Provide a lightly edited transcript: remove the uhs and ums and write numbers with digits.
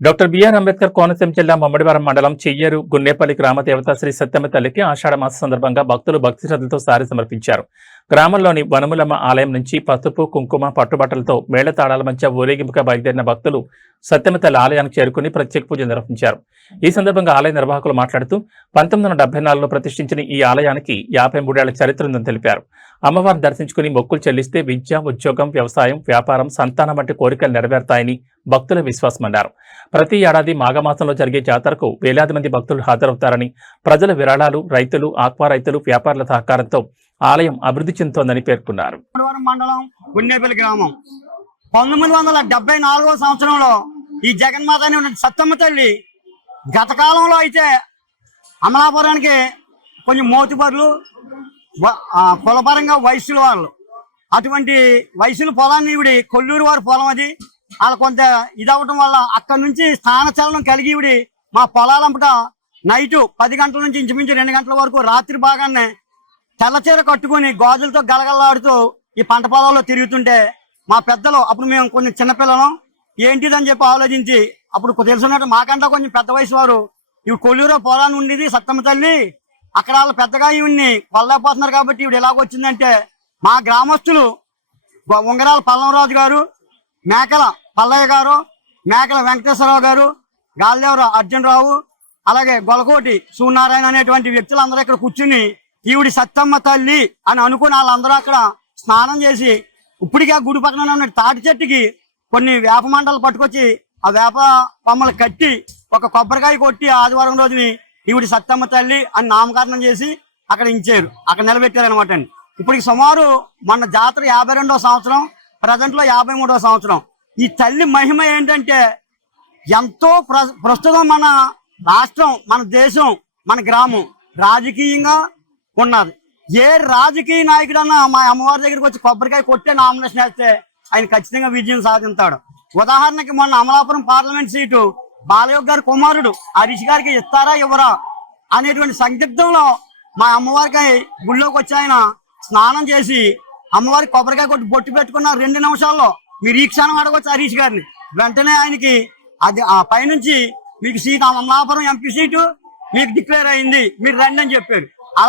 Doctor BR Ambedkar Konaseema జిల్లా మమ్మడివారం మండలం చెయ్యేరు గున్నేపల్లి గ్రామ దేవత శ్రీ సత్యమ్మ తల్లికి ఆషాఢ మాస సందర్భంగా భక్తులు భక్తి శ్రద్ధలతో సారి సమర్పించారు. గ్రామంలోని వనములమ్మ ఆలయం నుంచి పసుపు కుంకుమ పట్టుబట్టలతో మేళతాళాల మధ్య ఊరేగింపుగా బయలుదేరిన భక్తులు సత్యమ్మ తల్లి ఆలయానికి చేరుకుని ప్రత్యేక పూజ నిర్వహించారు. ఈ సందర్భంగా ఆలయ నిర్వాహకులు మాట్లాడుతూ 1974లో ప్రతిష్ఠించిన ఈ ఆలయానికి 53 ఏళ్ల చరిత్ర ఉందని తెలిపారు. అమ్మవారిని దర్శించుకుని మొక్కులు చెల్లిస్తే విద్య, ఉద్యోగం, వ్యవసాయం, వ్యాపారం, సంతానం వంటి కోరికలు నెరవేరుతాయని భక్తుల విశ్వాసమన్నారు. ప్రతి ఏడాది మాఘమాసంలో జరిగే జాతరకు వేలాది మంది భక్తులు హాజరవుతారని, ప్రజల విరాళాలు, రైతులు, ఆక్వా రైతులు, వ్యాపారుల సహకారంతో ఆలయం అభివృద్ధి చెందుతోందని పేర్కొన్నారు. మండలం గున్నేపల్లి గ్రామం 1974వ సంవత్సరంలో ఈ జగన్మాత అనే సత్తమ్మ తల్లి గత కాలంలో అయితే అమలాపురానికి కొంచెం మోతుబరులు కులపరంగా వయసుల వాళ్ళు, అటువంటి వయసుల పొలాన్ని ఇవిడి కొల్లూరు వారి పొలం అది వాళ్ళ కొంత ఇదవటం వల్ల అక్కడి నుంచి స్థానచలనం కలిగి ఇవిడి మా పొలాలంపట నైటు 10 గంటల నుంచి ఇంచుమించు 2 గంటల వరకు రాత్రి భాగాన్ని తెల్లచీర కట్టుకుని గాజులతో గలగలలాడుతూ ఈ పంట పొలాల్లో తిరుగుతుంటే మా పెద్దలు అప్పుడు మేము కొంచెం చిన్నపిల్లలం ఏంటిదని చెప్పి ఆలోచించి అప్పుడు తెలుసున్నట్టు మాకంటే కొంచెం పెద్ద వయసు వారు ఇవి కొల్లూరు పొలాన్ని ఉండేది సత్తమ్మ తల్లి, అక్కడ వాళ్ళు పెద్దగా ఈవిడ్ని కొల్లలేకపోతున్నారు కాబట్టి ఇవిడ ఎలాగొచ్చిందంటే మా గ్రామస్తులు ఉంగరాల పల్లంరాజు గారు, మేకల పల్లయ్య గారు, మేకల వెంకటేశ్వరరావు గారు, గాలిదేవర అర్జునరావు, అలాగే గొలకోటి సూర్యనారాయణ అనేటువంటి వ్యక్తులందరూ ఇక్కడ కూర్చుని ఈవిడి సత్తమ్మ తల్లి అని అనుకుని వాళ్ళందరూ అక్కడ స్నానం చేసి ఇప్పటికీ ఆ గుడి పక్కన ఉన్న తాటి చెట్టుకి కొన్ని వేప మండలు పట్టుకొచ్చి ఆ వేప కొమ్మలు కట్టి ఒక కొబ్బరికాయ కొట్టి ఆదివారం రోజుని ఈవిడి సత్తమ్మ తల్లి అని నామకరణం చేసి అక్కడ ఇచ్చారు, అక్కడ నిలబెట్టారు అనమాట అండి. ఇప్పటికి సుమారు మన జాతర 52వ సంవత్సరం, ప్రజెంట్లో 53వ సంవత్సరం. ఈ తల్లి మహిమ ఏంటంటే ఎంతో ప్రస్తుతం మన రాష్ట్రం, మన దేశం, మన గ్రామం రాజకీయంగా ఉన్నది. ఏ రాజకీయ నాయకుడన్నా మా అమ్మవారి దగ్గరికి వచ్చి కొబ్బరికాయ కొట్టే నామినేషన్ వేస్తే ఆయన ఖచ్చితంగా విజయం సాధిస్తాడు. ఉదాహరణకి మొన్న అమలాపురం పార్లమెంట్ సీటు బాలయోగ్ గారి కుమారుడు హరీష్ గారికి ఇస్తారా ఇవ్వరా అనేటువంటి సందిగ్ధంలో మా అమ్మవారికి గుళ్ళోకి వచ్చి ఆయన స్నానం చేసి అమ్మవారికి కొబ్బరికాయ కొట్టి బొట్టు పెట్టుకున్న 2 నిమిషాల్లో మీరు ఈ క్షణం అడగవచ్చు హరీష్ గారిని. వెంటనే ఆయనకి అది ఆ పైనుంచి మీకు సీట్ అమలాపురం ఎంపీ సీటు మీకు డిక్లేర్ అయింది, మీరు రండి అని చెప్పారు. అలా